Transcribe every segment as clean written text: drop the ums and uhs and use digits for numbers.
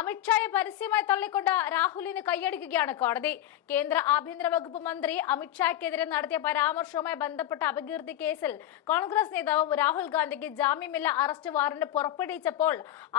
അമിത്ഷായെ പരസ്യമായി തള്ളിക്കൊണ്ട് രാഹുലിന് കൈയടിക്കുകയാണ് കോടതി. കേന്ദ്ര ആഭ്യന്തര വകുപ്പ് മന്ത്രി അമിത്ഷായ്ക്കെതിരെ നടത്തിയ പരാമർശവുമായി ബന്ധപ്പെട്ട അപകീർത്തി കേസിൽ കോൺഗ്രസ് നേതാവ് രാഹുൽ ഗാന്ധിക്ക് ജാമ്യമില്ലാ അറസ്റ്റ് വാറന്റ് പുറപ്പെടുവിച്ചപ്പോൾ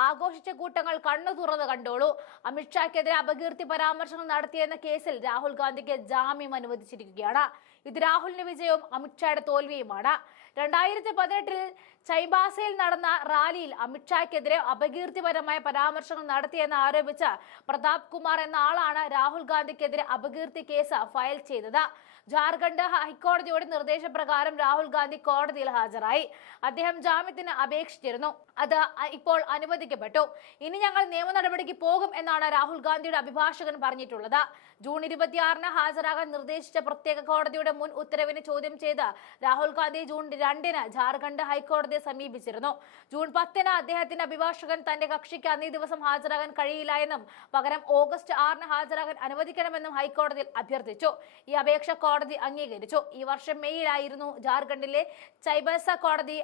ആഘോഷിച്ച കൂട്ടങ്ങൾ കണ്ണു തുറന്ന് കണ്ടോളൂ. അമിത്ഷായ്ക്കെതിരെ അപകീർത്തി പരാമർശങ്ങൾ നടത്തിയെന്ന കേസിൽ രാഹുൽ ഗാന്ധിക്ക് ജാമ്യം അനുവദിച്ചിരിക്കുകയാണ്. ഇത് രാഹുലിന്റെ വിജയവും അമിത്ഷായുടെ തോൽവിയുമാണ്. 2018 ചൈബാസയിൽ നടന്ന റാലിയിൽ അമിത്ഷായ്ക്കെതിരെ അപകീർത്തിപരമായ പരാമർശങ്ങൾ നടത്തിയെന്ന് ആരോപിച്ച പ്രതാപ് കുമാർ എന്ന ആളാണ് രാഹുൽ ഗാന്ധിക്കെതിരെ അപകീർത്തി കേസ് ഫയൽ ചെയ്തത്. ജാർഖണ്ഡ് ഹൈക്കോടതിയുടെ നിർദ്ദേശപ്രകാരം രാഹുൽ ഗാന്ധി കോടതിയിൽ ഹാജരായി. അദ്ദേഹം ജാമ്യത്തിന് അപേക്ഷിച്ചിരുന്നു. അത് ഇപ്പോൾ അനുവദിക്കപ്പെട്ടു. ഇനി ഞങ്ങൾ നിയമ നടപടിക്ക് പോകും എന്നാണ് രാഹുൽ ഗാന്ധിയുടെ അഭിഭാഷകൻ പറഞ്ഞിട്ടുള്ളത്. ജൂൺ 26-ന് ഹാജരാകാൻ നിർദ്ദേശിച്ച പ്രത്യേക കോടതിയുടെ മുൻ ഉത്തരവിനെ ചോദ്യം ചെയ്ത് രാഹുൽ ഗാന്ധി ജൂൺ 2-ന് ജാർഖണ്ഡ് ഹൈക്കോടതിയെ സമീപിച്ചിരുന്നു. ജൂൺ 10-ന് അദ്ദേഹത്തിന്റെ അഭിഭാഷകൻ തന്റെ കക്ഷിക്ക് അന്നേ ദിവസം ഹാജരാകാൻ കഴിയില്ല എന്നും പകരം ഓഗസ്റ്റ് 6-ന് ഹാജരാകാൻ അനുവദിക്കണമെന്നും ഹൈക്കോടതിയിൽ അഭ്യർത്ഥിച്ചു. ഈ അപേക്ഷ കോടതി അംഗീകരിച്ചു. ഈ വർഷം മെയ്യിലായിരുന്നു ജാർഖണ്ഡിലെ ചൈബാസ കോടതി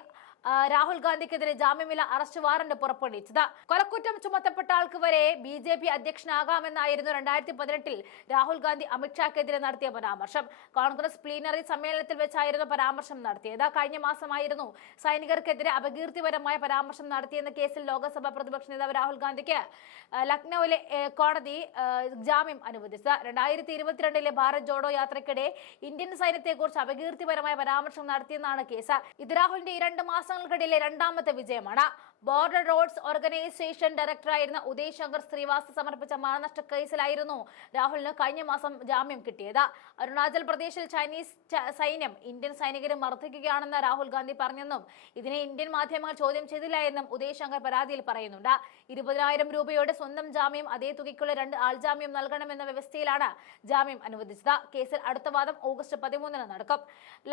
രാഹുൽ ഗാന്ധിക്കെതിരെ ജാമ്യമില്ലാ അറസ്റ്റ് വാറന്റ് പുറപ്പെടുവിച്ചത്. കൊലക്കുറ്റം ചുമത്തപ്പെട്ട ആൾക്ക് വരെ BJP അധ്യക്ഷനാകാമെന്നായിരുന്നു 2018-ൽ രാഹുൽ ഗാന്ധി അമിത്ഷായ്ക്കെതിരെ നടത്തിയ പരാമർശം. കോൺഗ്രസ് പ്ലീനറി സമ്മേളനത്തിൽ വെച്ചായിരുന്നു പരാമർശം നടത്തിയത്. കഴിഞ്ഞ മാസമായിരുന്നു സൈനികർക്കെതിരെ അപകീർത്തിപരമായ പരാമർശം നടത്തിയെന്ന കേസിൽ ലോക്സഭാ പ്രതിപക്ഷ നേതാവ് രാഹുൽ ഗാന്ധിക്ക് ലക്നൌവിലെ കോടതി ജാമ്യം അനുവദിച്ചത്. 2022-ലെ ഭാരത് ജോഡോ യാത്രയ്ക്കിടെ ഇന്ത്യൻ സൈന്യത്തെക്കുറിച്ച് അപകീർത്തിപരമായ പരാമർശം നടത്തിയെന്നാണ് കേസ്. ഇത് രാഹുലിന്റെ 2 മാസങ്ങൾക്കിടയിലെ രണ്ടാമത്തെ വിജയമാണ്. ബോർഡർ റോഡ്സ് ഓർഗനൈസേഷൻ ഡയറക്ടറായിരുന്ന ഉദയ് ശങ്കർ ശ്രീവാസ്തവ സമർപ്പിച്ച മാനനഷ്ട കേസിലായിരുന്നു രാഹുലിന് കഴിഞ്ഞ മാസം ജാമ്യം കിട്ടിയത്. അരുണാചൽ പ്രദേശിൽ ചൈനീസ് സൈന്യം ഇന്ത്യൻ സൈനികരെ മർദ്ദിക്കുകയാണെന്ന് രാഹുൽ ഗാന്ധി പറഞ്ഞെന്നും ഇതിനെ ഇന്ത്യൻ മാധ്യമങ്ങൾ ചോദ്യം ചെയ്തില്ല എന്നും ഉദയ് ശങ്കർ പരാതിയിൽ പറയുന്നുണ്ട്. 20,000 രൂപയുടെ സ്വന്തം ജാമ്യം അതേ തുകയ്ക്കുള്ള 2 ആൾജാമ്യം നൽകണമെന്ന വ്യവസ്ഥയിലാണ് ജാമ്യം അനുവദിച്ചത്. കേസിൽ അടുത്ത വാദം ഓഗസ്റ്റ് 13-ന് നടക്കും.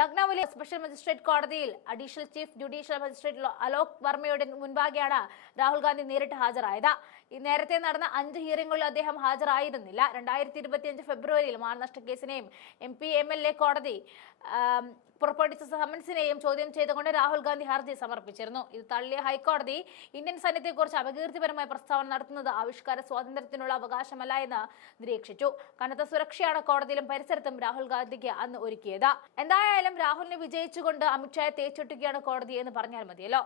ലക്നൌവിലെ സ്പെഷ്യൽ മജിസ്ട്രേറ്റ് കോടതിയിൽ additional chief judicial magistrate Alok വർമ്മയുടെ മുൻപാകെയാണ് രാഹുൽ ഗാന്ധി നേരിട്ട് ഹാജരായത്. നേരത്തെ നടന്ന 5 ഹിയറിംഗുകളിൽ അദ്ദേഹം ഹാജരായിരുന്നില്ല. 2025 ഫെബ്രുവരിയിൽ മാനനഷ്ട കേസിനെയും MP MLA കോടതി പുറപ്പെടുവിച്ച സമൻസിനെയും ചോദ്യം ചെയ്തുകൊണ്ട് രാഹുൽ ഗാന്ധി ഹർജി സമർപ്പിച്ചിരുന്നു. ഇത് തള്ളിയ ഹൈക്കോടതി ഇന്ത്യൻ സൈന്യത്തെക്കുറിച്ച് അപകീർത്തിപരമായ പ്രസ്താവന നടത്തുന്നത് ആവിഷ്കാര സ്വാതന്ത്ര്യത്തിനുള്ള അവകാശമല്ല എന്ന് നിരീക്ഷിച്ചു. കനത്ത സുരക്ഷയാണ് കോടതിയിലും പരിസരത്തും രാഹുൽ ഗാന്ധിക്ക് അന്ന് ഒരുക്കിയത്. എന്തായാലും രാഹുലിനെ വിജയിച്ചുകൊണ്ട് അമിത്ഷായെ തേച്ചൊട്ടുകയാണ് കോടതി എന്ന് പറഞ്ഞാൽ മതിയല്ലോ.